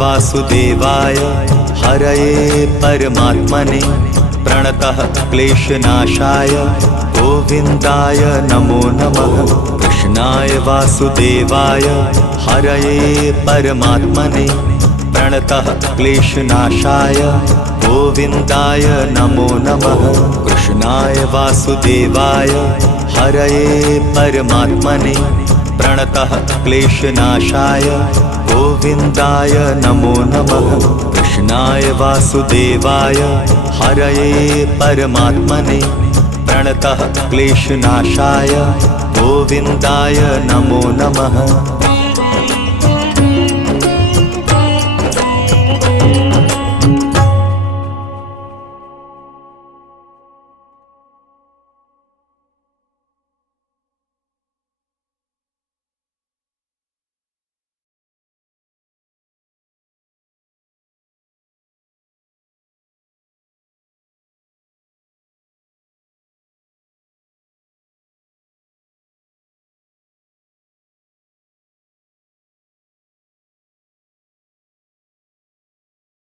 वासुदेवाय हरये परमात्मने प्रणतः क्लेशनाशाय गोविन्दाय नमो नमः। कृष्णाय वासुदेवाय हरये परमात्मने प्रणतः क्लेशनाशाय गोविन्दाय नमो नमः। कृष्णाय वासुदेवाय हरये परमात्मने प्रणतः क्लेशनाशाय गोविन्दाय नमो नमः। कृष्णाय वासुदेवाय हरये परमात्मने प्रणतः क्लेशनाशाय गोविन्दाय नमो नमः।